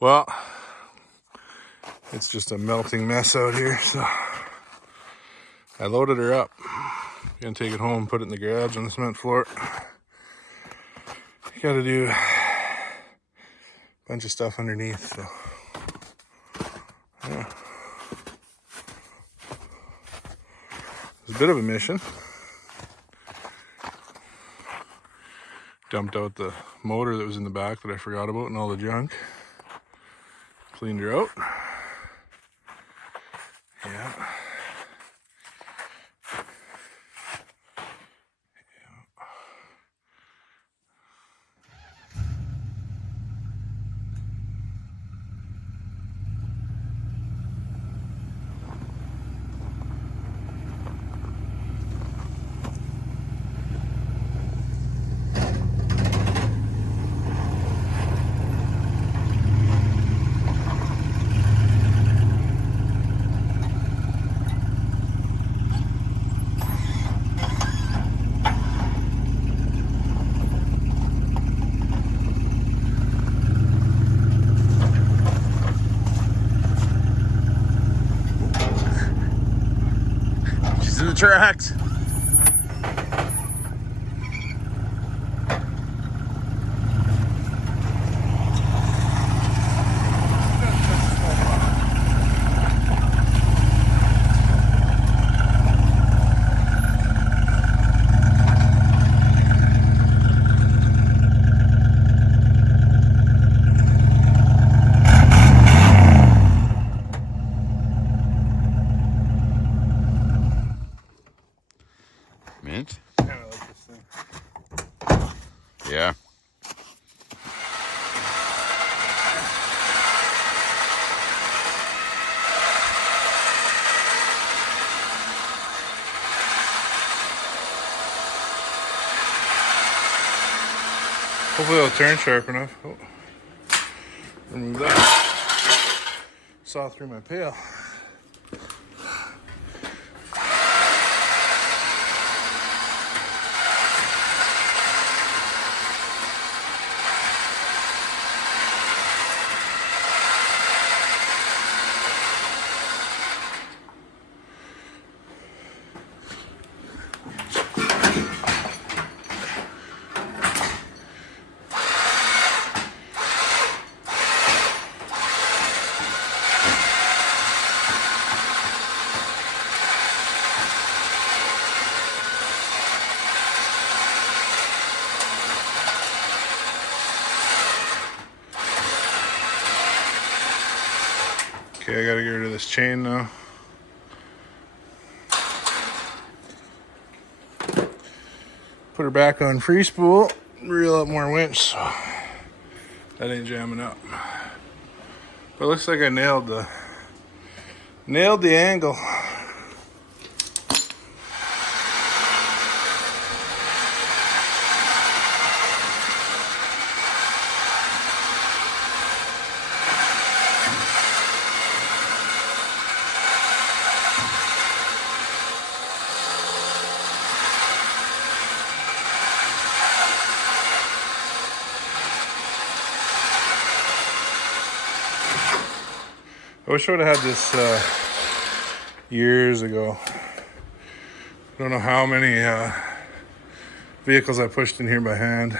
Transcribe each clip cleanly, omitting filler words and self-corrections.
Well, it's just a melting mess out here, so I loaded her up. Gonna take it home, put it in the garage on the cement floor. Gotta do a bunch of stuff underneath, so yeah. It's a bit of a mission. Dumped out the motor that was in the back that I forgot about and all the junk. Cleaned her out. Yeah. She's in the tracks. Mint? Kind of like this thing. Yeah. Hopefully it'll turn sharp enough. Oh. Remove that. Saw through my pail. Okay, I gotta get rid of this chain now. Put her back on free spool, reel up more winch, so that ain't jamming up. But it looks like I nailed the angle. I wish I would have had this years ago. I don't know how many vehicles I pushed in here by hand.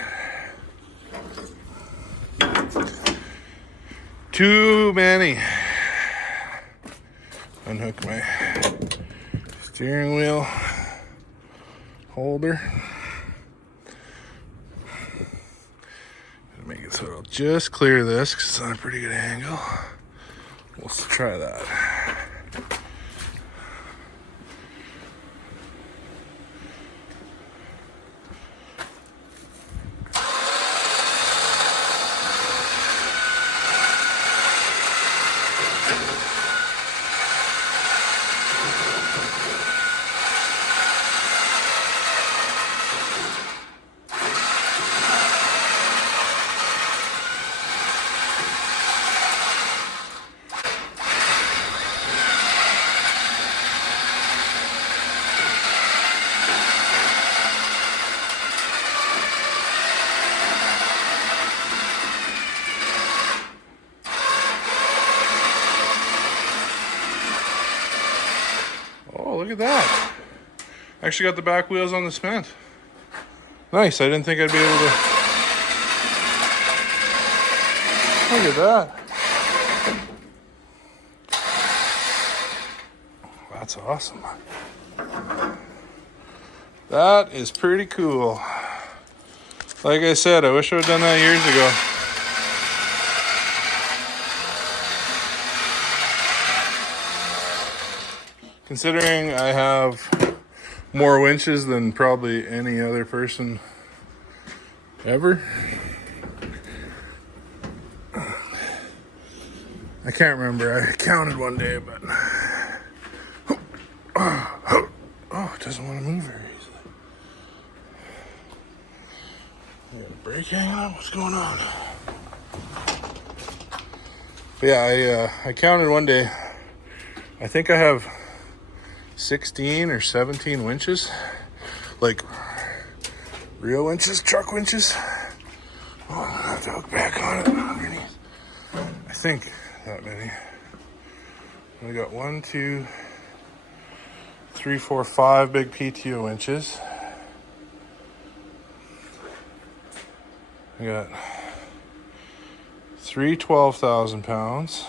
Too many. Unhook my steering wheel holder. Make it so it'll just clear this because it's on a pretty good angle. Let's try that. at that. Actually got the back wheels on the cement. Nice. I didn't think I'd be able to. Look at that. That's awesome. That is pretty cool. Like I said, I wish I would have done that years ago. Considering I have more winches than probably any other person ever. I can't remember. I counted one day, but oh, it doesn't want to move very easily. I got a brake hanging up. What's going on? But yeah, I counted one day. I think I have 16 or 17 winches, like real winches, truck winches. Oh, I'm gonna have to hook back on it underneath. I think that many. I got 1, 2, 3, 4, 5 big PTO winches. I got 3 12,000 pounds.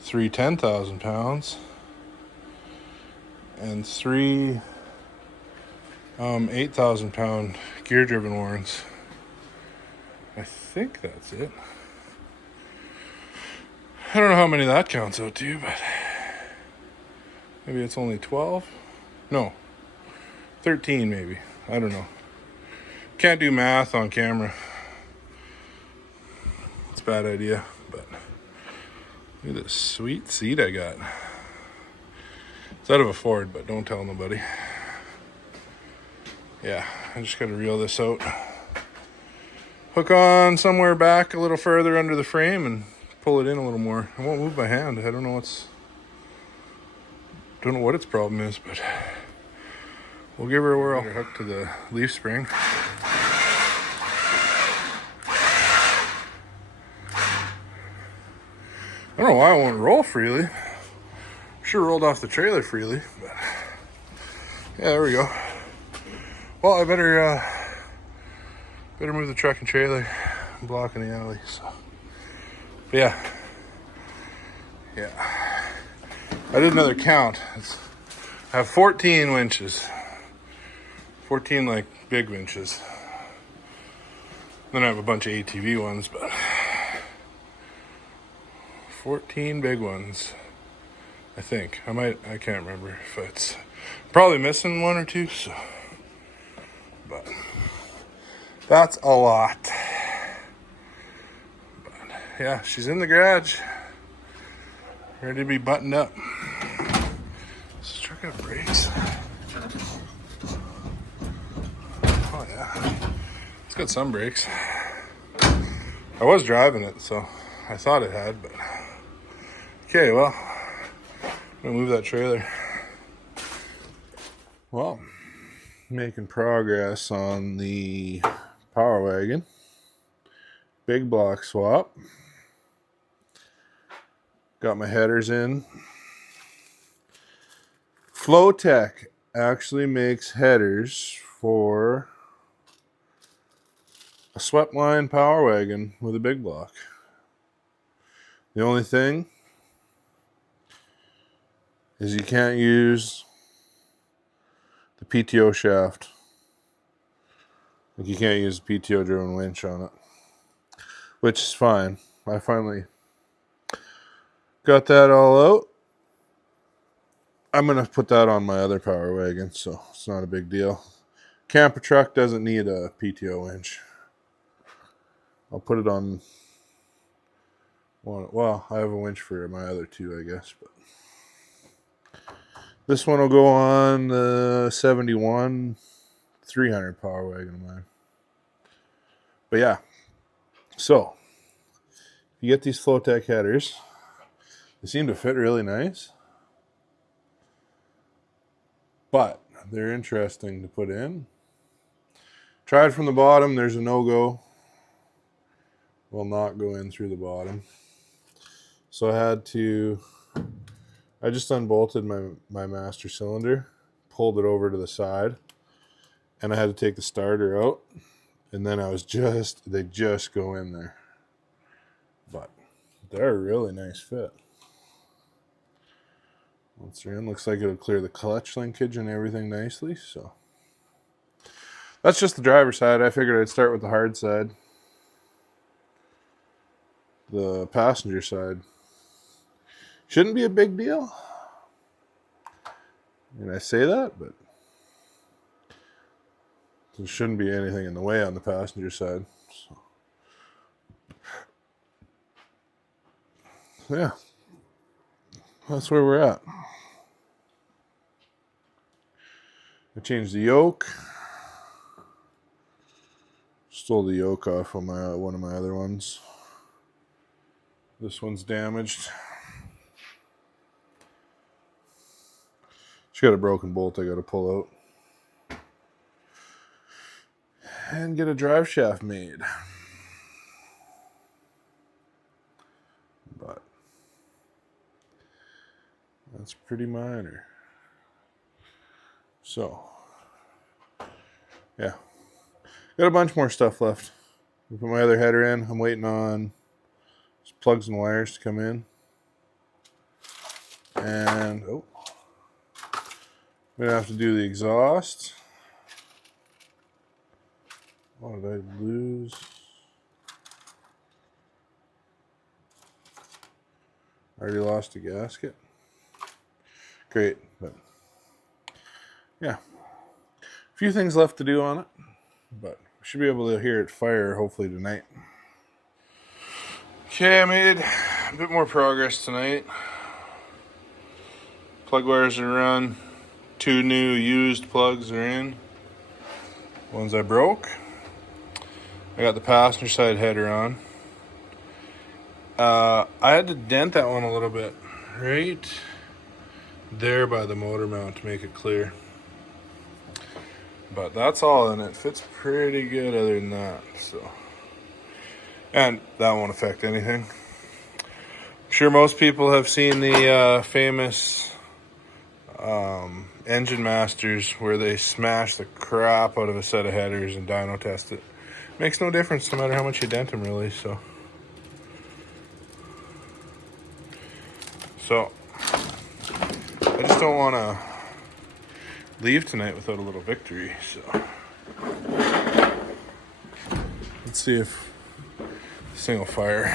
3 10,000 pounds, and 3 8,000 pound gear driven warrants. I think that's it. I don't know how many that counts out to, but maybe it's only 12. No, 13 maybe. I don't know. Can't do math on camera. It's a bad idea, but look at this sweet seat I got. It's out of a Ford, but don't tell nobody. Yeah, I just gotta reel this out. Hook on somewhere back a little further under the frame and pull it in a little more. I won't move my hand. I don't know what its problem is, but we'll give her a whirl. Hook to the leaf spring. I don't know why it won't roll freely. Sure rolled off the trailer freely, but yeah, there we go. Well, I better move the truck and trailer. I'm blocking the alley, so. But yeah. I did another count. I have 14 winches. 14 like big winches. Then I have a bunch of ATV ones, but 14 big ones, I think. I can't remember if it's probably missing 1 or 2, so. But that's a lot. But yeah, she's in the garage, ready to be buttoned up. This truck got brakes. Oh yeah, it's got some brakes. I was driving it, so I thought it had, but okay, well, I'm gonna move that trailer. Well, making progress on the Power Wagon. Big block swap. Got my headers in. Flowtech actually makes headers for a swept line Power Wagon with a big block. The only thing is you can't use the PTO shaft. Like you can't use the PTO driven winch on it, which is fine. I finally got that all out. I'm going to put that on my other Power Wagon, so it's not a big deal. Camper truck doesn't need a PTO winch. I'll put it on one. Well, I have a winch for my other two, I guess, but this one will go on the 71 300 Power Wagon of mine. But yeah, so you get these Flowtech headers. They seem to fit really nice, but they're interesting to put in. Tried from the bottom. There's a no-go. Will not go in through the bottom. So I had to I just unbolted my master cylinder, pulled it over to the side, and I had to take the starter out, and then they just go in there. But they're a really nice fit. Once they're in, looks like it'll clear the clutch linkage and everything nicely. So that's just the driver's side. I figured I'd start with the hard side. The passenger side shouldn't be a big deal. And I say that, but there shouldn't be anything in the way on the passenger side. So, yeah, that's where we're at. I changed the yoke. Stole the yoke off of one of my other ones. This one's damaged. She got a broken bolt I got to pull out. And get a drive shaft made. But that's pretty minor. So, yeah. Got a bunch more stuff left. I put my other header in. I'm waiting on plugs and wires to come in. And, I'm going to have to do the exhaust. What did I lose? I already lost a gasket. Great, but yeah. A few things left to do on it, but we should be able to hear it fire hopefully tonight. Okay, I made a bit more progress tonight. Plug wires are run. 2 new used plugs are in. Ones I broke. I got the passenger side header on. I had to dent that one a little bit, right there by the motor mount to make it clear. But that's all in it. Fits pretty good other than that. So, and that won't affect anything. I'm sure most people have seen the famous Engine Masters where they smash the crap out of a set of headers and dyno test it. Makes no difference no matter how much you dent them, really. So I just don't want to leave tonight without a little victory. So let's see if this thing will fire.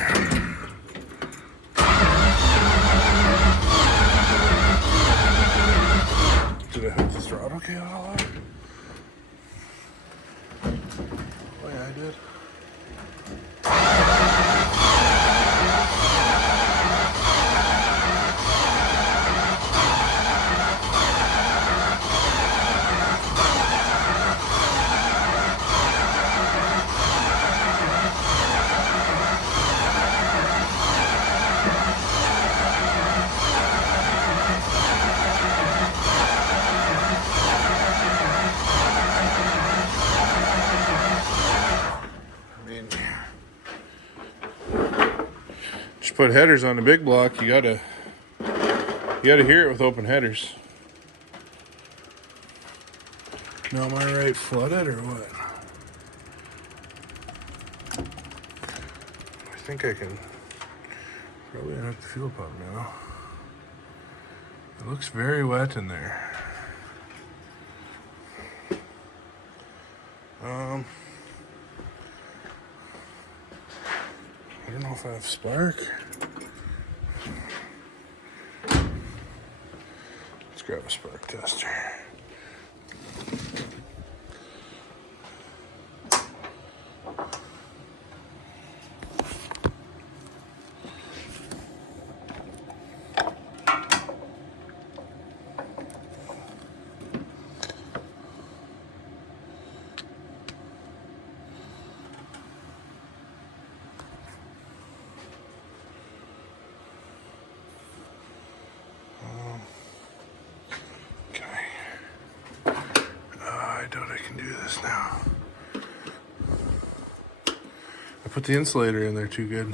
Did I hook the throttle cable all out? Oh yeah, I did. Put headers on the big block, you gotta hear it with open headers. Now am I right flooded or what? I think I can probably unhook the fuel pump now. It looks very wet in there. I don't know if I have spark. Let's grab a spark tester. Now I put the insulator in there too good.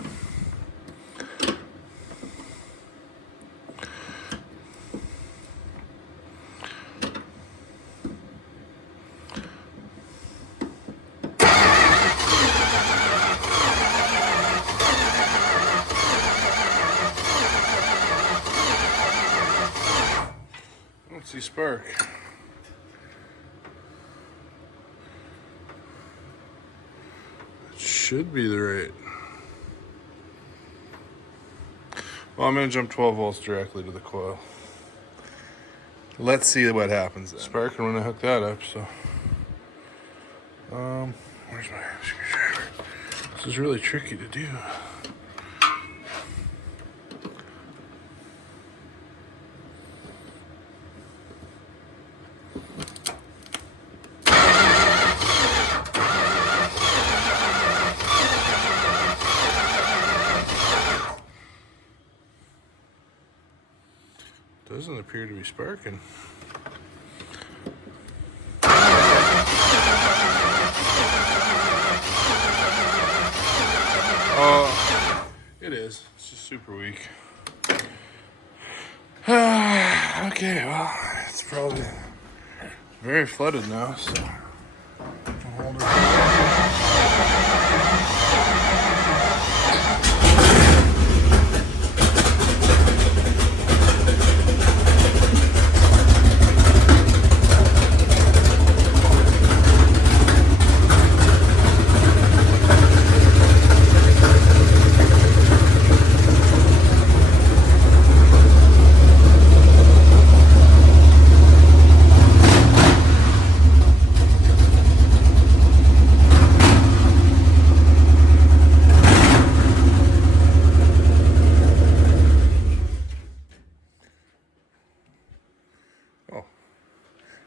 spark. It should be the right. Well, I'm going to jump 12 volts directly to the coil. Let's see what happens then. Sparking when I hook that up, so. Where's my screwdriver? This is really tricky to do. Doesn't appear to be sparking. Oh, it is. It's just super weak. Okay, well, it's probably very flooded now, so I'll hold her.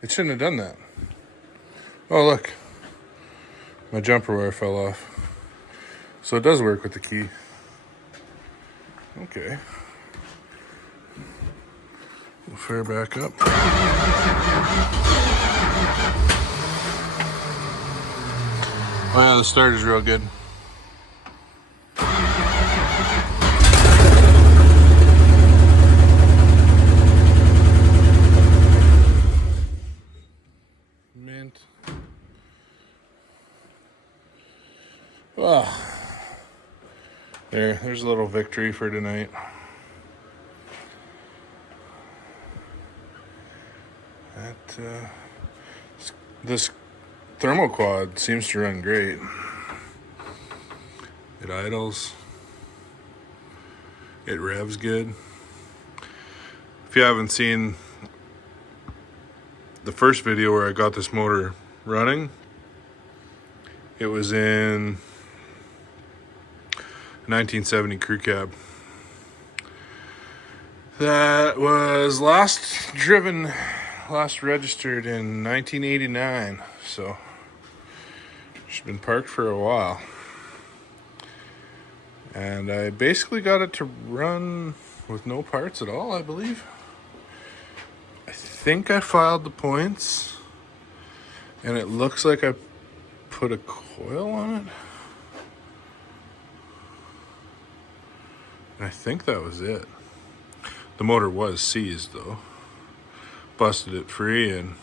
It shouldn't have done that. Oh, look. My jumper wire fell off. So it does work with the key. Okay. We'll fire back up. Oh yeah, the start is real good. Mint. Oh. There's a little victory for tonight. This Thermoquad seems to run great. It idles. It revs good. If you haven't seen the first video where I got this motor running, it was in 1970 crew cab. That was last registered in 1989, so she's been parked for a while. And I basically got it to run with no parts at all, I believe. I think I filed the points, and it looks like I put a coil on it. And I think that was it. The motor was seized though. Busted it free and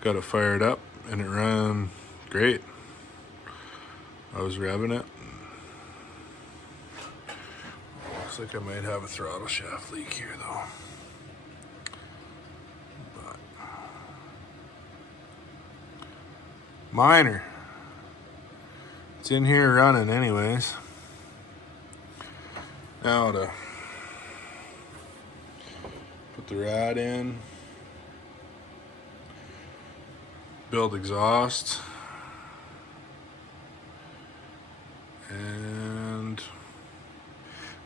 got it fired up, and it ran great. I was revving it. Looks like I might have a throttle shaft leak here though. But minor. It's in here running anyways. Now to put the rad in, build exhaust, and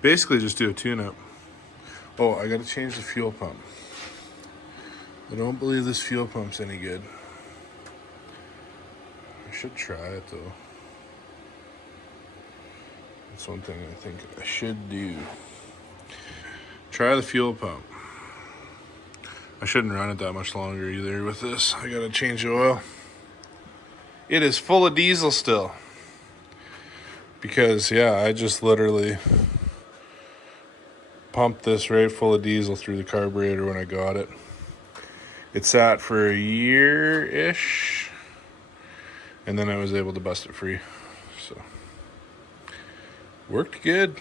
basically just do a tune-up. Oh, I gotta change the fuel pump. I don't believe this fuel pump's any good. I should try it though. That's one thing I think I should do. Try the fuel pump. I shouldn't run it that much longer either with this. I gotta change the oil. It is full of diesel still. Because, yeah, I just literally pumped this right full of diesel through the carburetor when I got it. It sat for a year-ish, and then I was able to bust it free. So, worked good,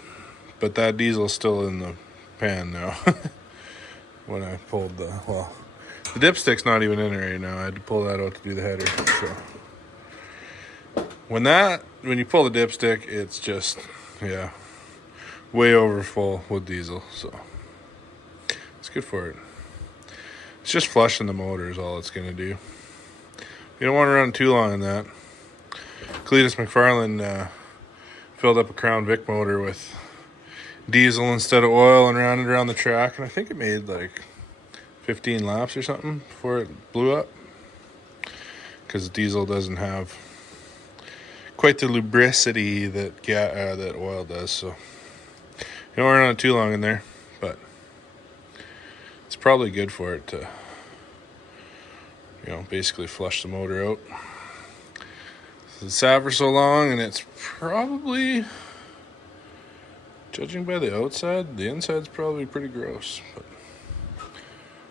but that diesel's still in the pan now. When I pulled The dipstick's not even in it right now. I had to pull that out to do the header. So when you pull the dipstick, it's just, yeah, way over full with diesel. So it's good for it. It's just flushing the motor is all it's going to do. You don't want to run too long in that. Cletus McFarlane filled up a Crown Vic motor with diesel instead of oil and ran it around the track, and I think it made like 15 laps or something before it blew up, because diesel doesn't have quite the lubricity that oil does. So you don't want to run it too long in there, but it's probably good for it to, basically flush the motor out. It's sat for so long, and it's probably, judging by the outside, the inside's probably pretty gross. But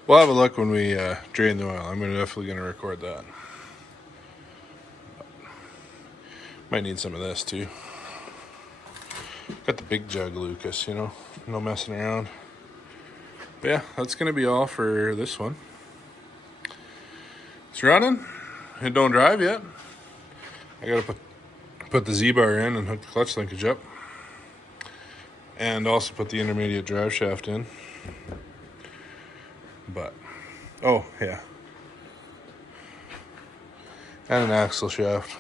we'll have a look when we drain the oil. I'm definitely going to record that. Might need some of this too. Got the big jug, Lucas, no messing around. But yeah, that's going to be all for this one. It's running. It don't drive yet. I got to put the Z-bar in and hook the clutch linkage up. And also put the intermediate drive shaft in. But, oh yeah. And an axle shaft.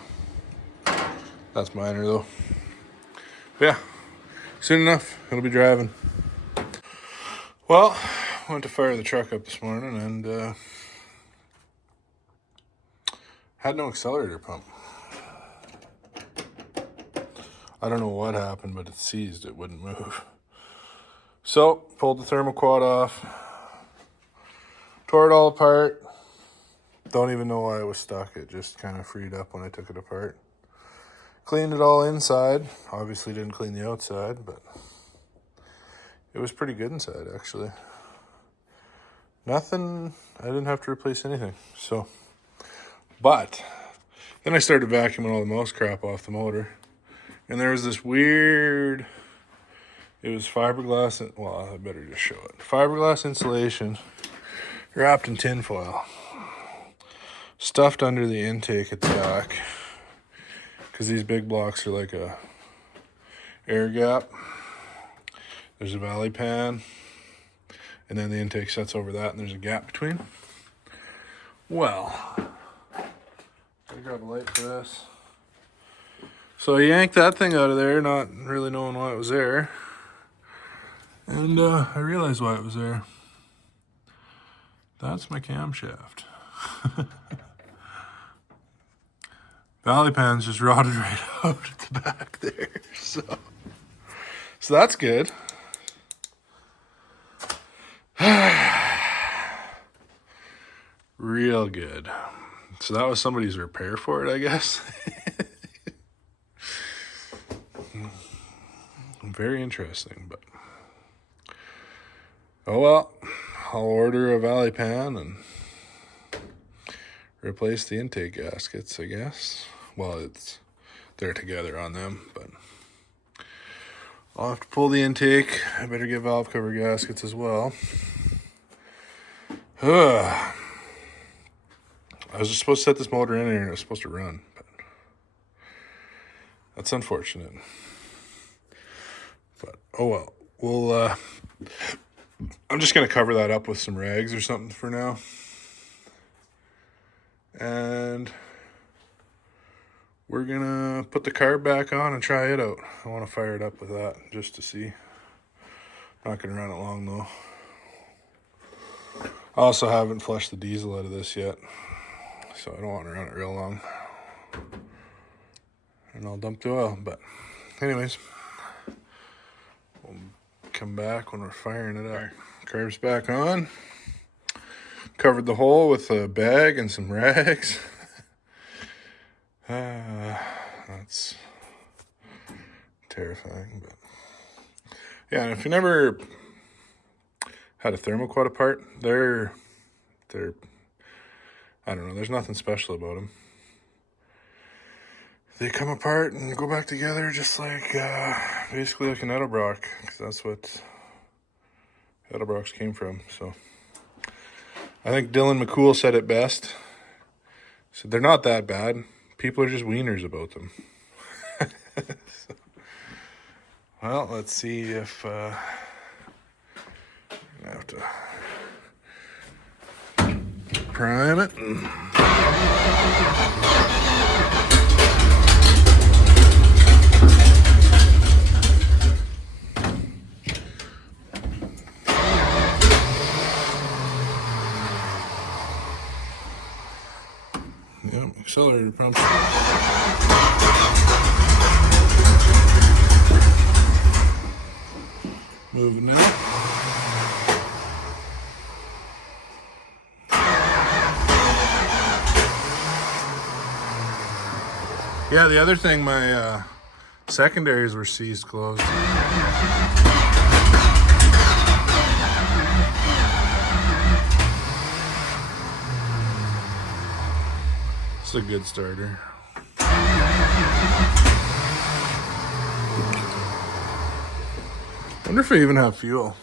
That's minor though. But yeah, soon enough, it'll be driving. Well, I went to fire the truck up this morning and had no accelerator pump. I don't know what happened, but it seized. It wouldn't move. So, pulled the Thermoquad off. Tore it all apart. Don't even know why it was stuck. It just kind of freed up when I took it apart. Cleaned it all inside. Obviously didn't clean the outside, but it was pretty good inside, actually. Nothing, I didn't have to replace anything. So, but then I started vacuuming all the mouse crap off the motor. And there was this weird, it was fiberglass, well, I better just show it. Fiberglass insulation wrapped in tin foil. Stuffed under the intake at the back. Because these big blocks are like a air gap. There's a valley pan. And then the intake sets over that and there's a gap between. Well, gotta grab a light for this. So I yanked that thing out of there, not really knowing why it was there. And I realized why it was there. That's my camshaft. Valley pan's just rotted right out at the back there. So that's good. Real good. So that was somebody's repair for it, I guess. Very interesting, but oh well. I'll order a valley pan and replace the intake gaskets, I guess. Well, they're together on them, but I'll have to pull the intake. I better get valve cover gaskets as well. I was just supposed to set this motor in here and it was supposed to run, but that's unfortunate. But oh well. I'm just gonna cover that up with some rags or something for now. And we're gonna put the carb back on and try it out. I want to fire it up with that just to see. Not gonna run it long though. I also haven't flushed the diesel out of this yet, so I don't want to run it real long. And I'll dump the oil, but anyways, we'll come back when we're firing it up. Carb's back on. Covered the hole with a bag and some rags. That's terrifying, but yeah. And if you never had a Thermoquad apart, they're I don't know. There's nothing special about them. They come apart and go back together just like basically like an Edelbrock, because that's what Edelbrocks came from. So I think Dylan McCool said it best. He said they're not that bad. People are just wieners about them. So, well, let's see if I have to prime it. Yep, accelerator pump. Moving now. Yeah, the other thing, my secondaries were seized closed. It's a good starter. Wonder if I even have fuel.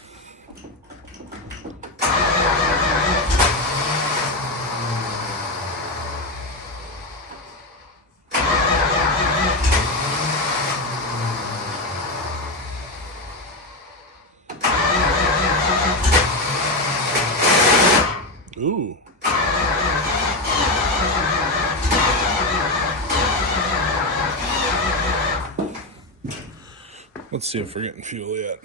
Ooh. Let's see if we're getting fuel yet.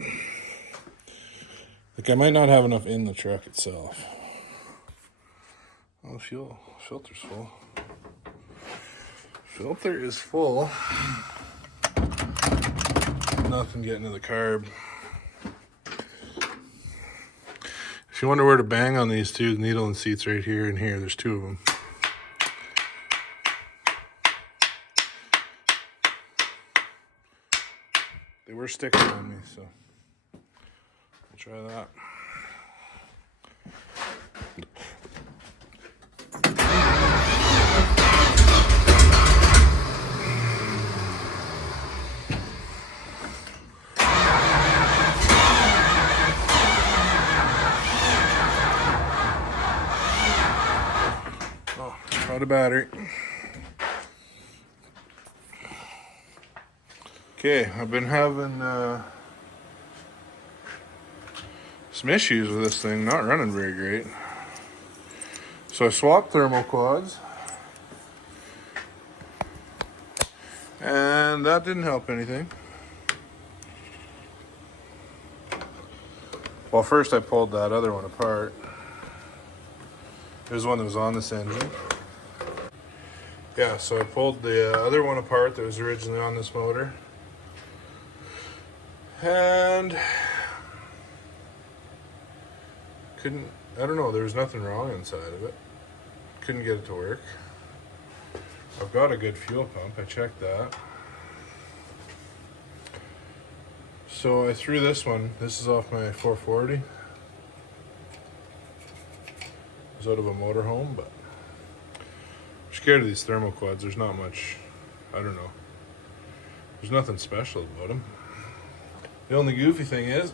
Like, I might not have enough in the truck itself. Oh, fuel filter's full. Filter is full. Nothing getting to the carb. If you wonder where to bang on these two needle and seats, right here and here, there's two of them. They were sticking on me, so I'll try that. Oh, out of battery. Okay, I've been having some issues with this thing, not running very great. So I swapped Thermoquads, and that didn't help anything. Well, first I pulled that other one apart. There's one that was on this engine. Yeah, so I pulled the other one apart that was originally on this motor. And I don't know, there was nothing wrong inside of it. Couldn't get it to work. I've got a good fuel pump, I checked that. So I threw this one, this is off my 440. It was out of a motorhome, but I'm scared of these Thermoquads. There's not much, I don't know. There's nothing special about them. The only goofy thing is,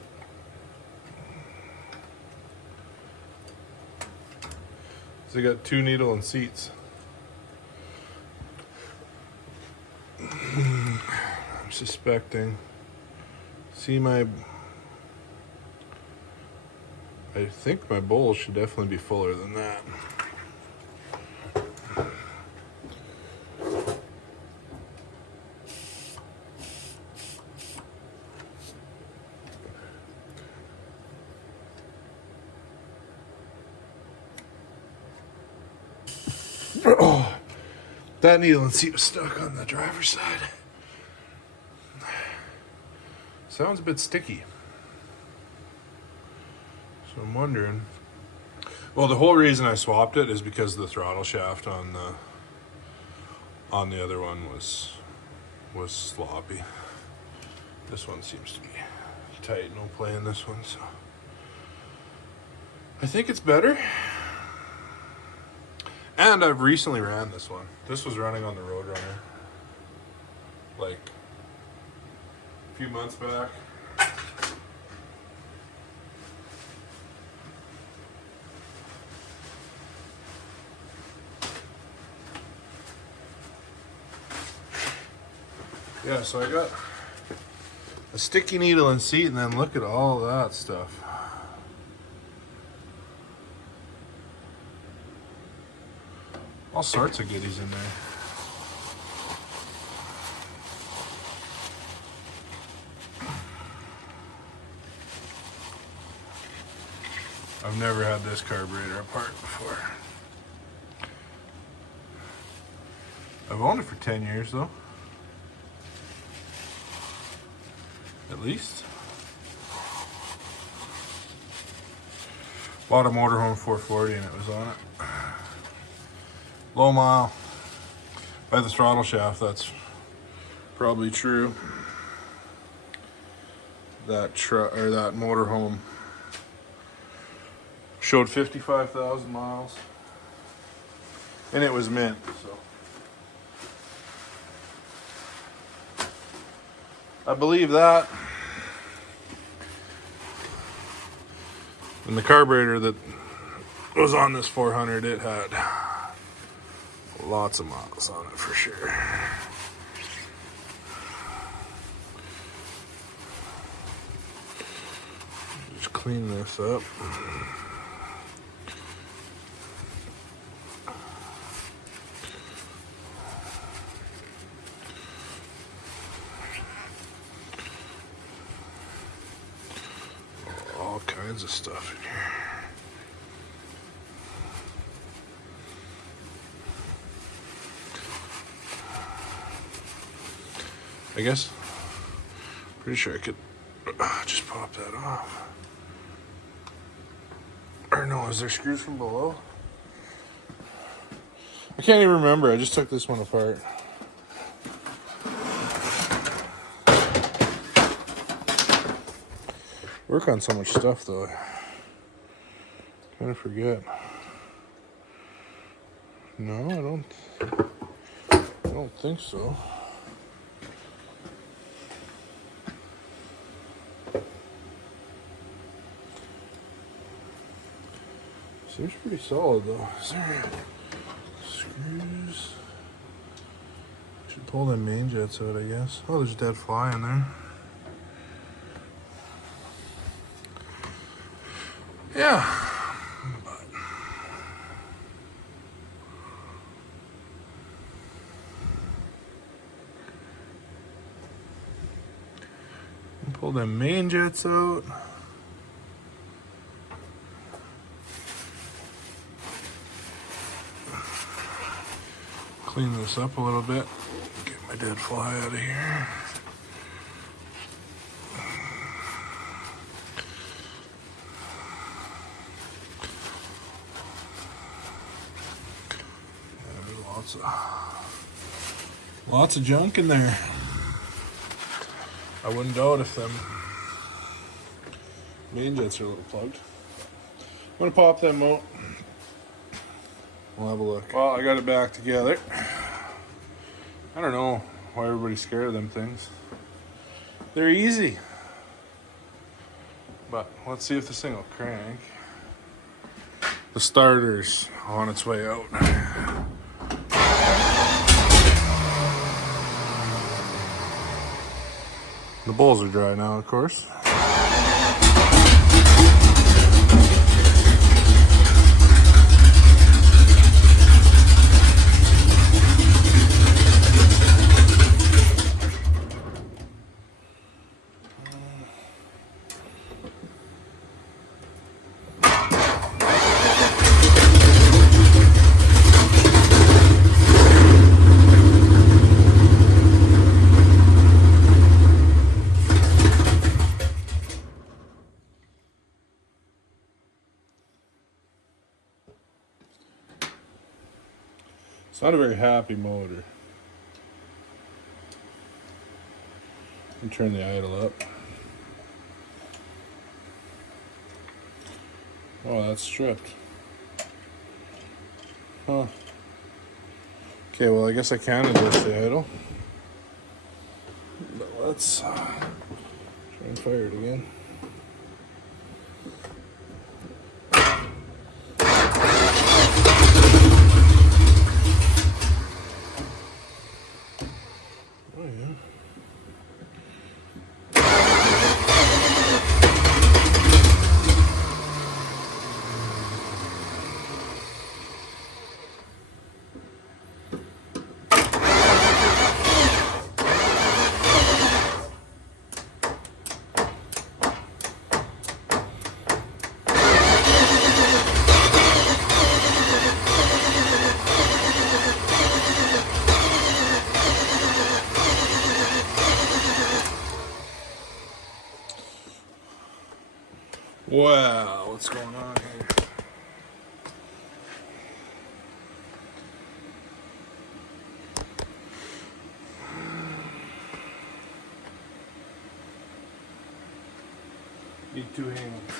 they got two needle and seats. I'm suspecting. See I think my bowl should definitely be fuller than that. Oh, that needle and seat was stuck on the driver's side. Sounds a bit sticky. So I'm wondering. Well, the whole reason I swapped it is because the throttle shaft on the other one was sloppy. This one seems to be tight, no play in this one, so I think it's better. And I've recently ran this one. This was running on the Roadrunner like a few months back. Yeah, so I got a sticky needle and seat, and then look at all that stuff. All sorts of goodies in there. I've never had this carburetor apart before. I've owned it for 10 years though. At least. Bought a motorhome 440 and it was on it. Low mile. By the throttle shaft, that's probably true. That that motorhome showed 55,000 miles. And it was mint, so. I believe that. And the carburetor that was on this 400, it had lots of miles on it for sure. Just clean this up. All kinds of stuff in here. I guess, pretty sure I could just pop that off. Or no, is there screws from below? I can't even remember, I just took this one apart. Work on so much stuff though, I kind of forget. No, I don't think so. Seems pretty solid though. Is there screws? Should pull them main jets out, I guess. Oh, there's a dead fly in there. Yeah. Pull them main jets out. Clean this up a little bit. Get my dead fly out of here. Lots of junk in there. I wouldn't doubt if them main jets are a little plugged. I'm gonna pop them out. We'll have a look. Well, I got it back together. I don't know why everybody's scared of them things. They're easy. But let's see if this thing will crank. The starter's on its way out. The bowls are dry now, of course. It's not a very happy motor. Let me turn the idle up. Oh, that's stripped. Huh. Okay, well, I guess I can adjust the idle. But let's try and fire it again. Oh, yeah. Well, what's going on here? Need two hands.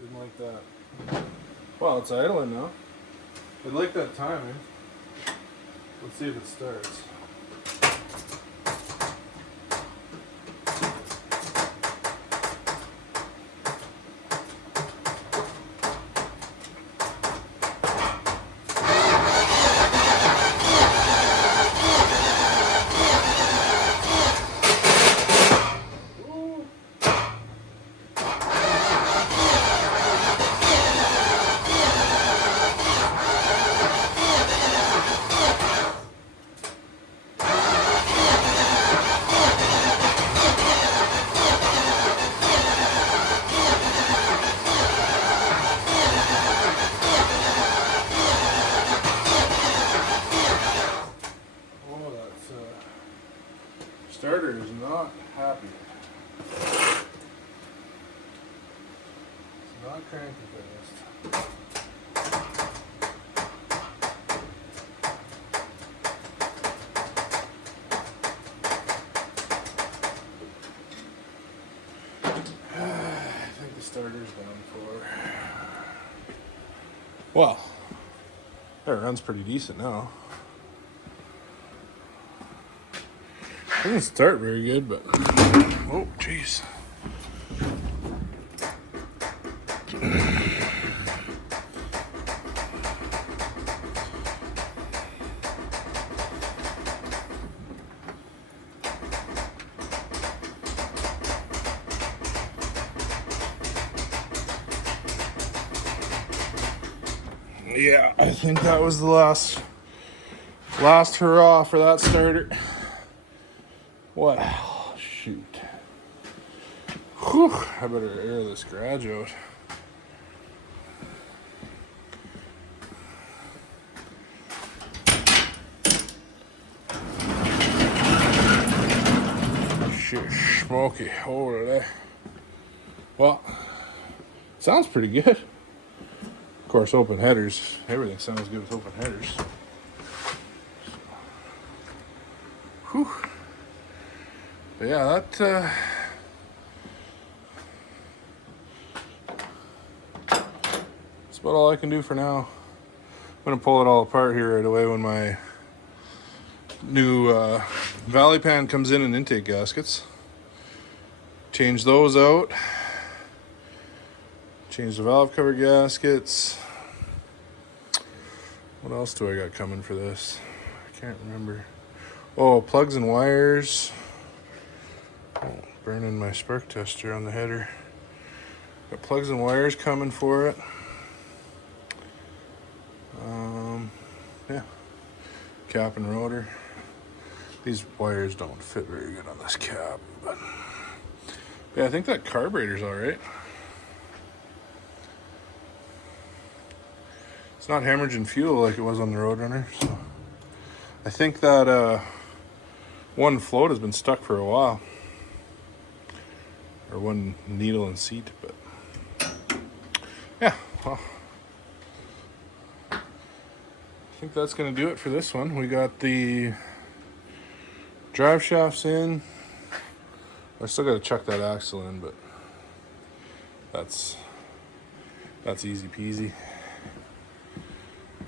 Didn't like that. Well, it's idling now. I like that timing. Let's see if it starts. Starter is not happy. It's not cranky fast. I think the starter's done for. Well, it runs pretty decent now. Doesn't start very good, but oh, jeez. Yeah, I think that was the last hurrah for that starter. What? Oh, shoot. Whew, I better air this garage out. Shit, smoky over there. Well, sounds pretty good. Of course, open headers. Everything sounds good with open headers. Whew. But yeah, that's about all I can do for now. I'm gonna pull it all apart here right away when my new valley pan comes in and intake gaskets. Change those out. Change the valve cover gaskets. What else do I got coming for this? I can't remember. Oh, plugs and wires. Oh, burning my spark tester on the header. Got plugs and wires coming for it. Yeah. Cap and rotor. These wires don't fit very good on this cap, but yeah, I think that carburetor's all right. It's not hemorrhaging fuel like it was on the Roadrunner, so I think that one float has been stuck for a while, or one needle and seat, but yeah, well, I think that's going to do it for this one. We got the drive shafts in. I still got to chuck that axle in, but that's easy peasy.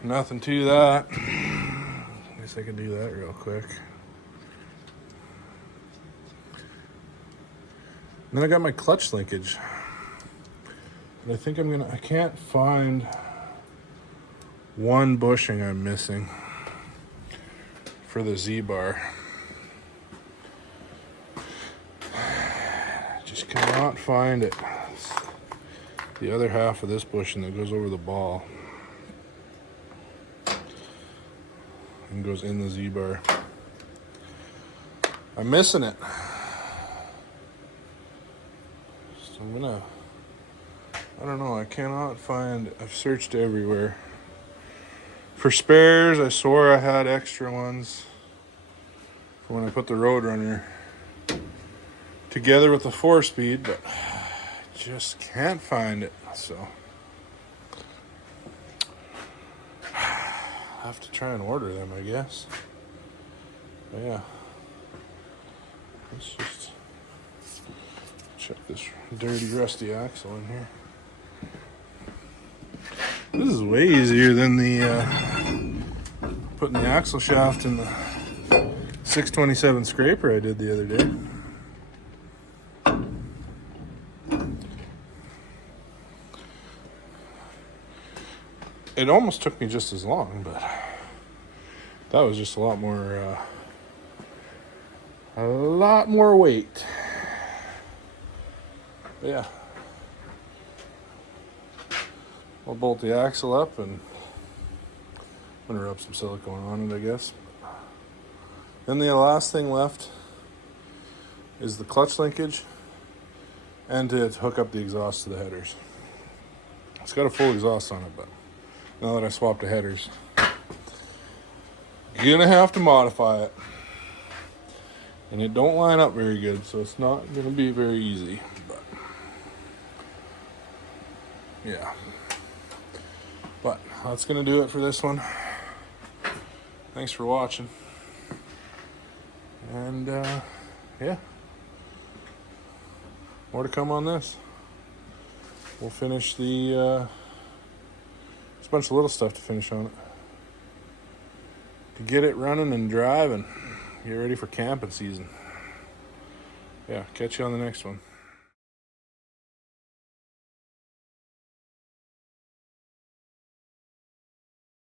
Nothing to that. I guess I can do that real quick. And then I got my clutch linkage. And I think I can't find one bushing I'm missing for the Z-bar. Just cannot find it. It's the other half of this bushing that goes over the ball and goes in the Z-bar. I'm missing it. So I don't know, I cannot find, I've searched everywhere. For spares, I swore I had extra ones for when I put the Roadrunner together with the 4-speed, but I just can't find it, so I have to try and order them, I guess. But yeah, let's just check this dirty, rusty axle in here. This is way easier than the putting the axle shaft in the 627 scraper I did the other day. It almost took me just as long, but that was just a lot more weight. But yeah, I'll bolt the axle up and I'm gonna rub some silicone on it, I guess. Then the last thing left is the clutch linkage and to hook up the exhaust to the headers. It's got a full exhaust on it, but now that I swapped the headers, gonna have to modify it. And it don't line up very good, so it's not gonna be very easy, but yeah. But that's gonna do it for this one. Thanks for watching. And yeah, more to come on this. We'll finish the there's a bunch of little stuff to finish on it to get it running and driving. Get ready for camping season. Yeah, catch you on the next one.